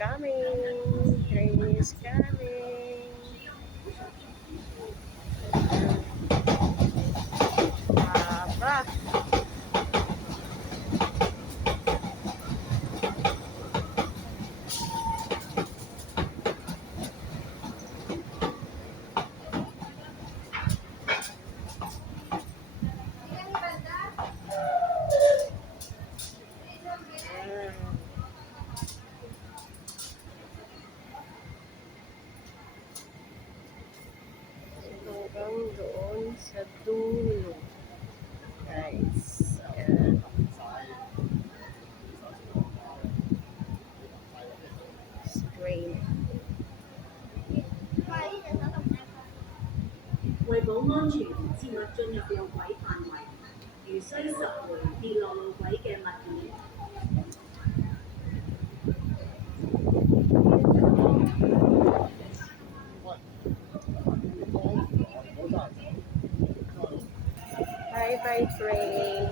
coming. Train is coming. Aba. Hanggang doon sa dulo. Guys. Ayan. Straight. 為保安全，切勿進入路軌範圍。如需拾回跌落路軌嘅物件。Bye bye train.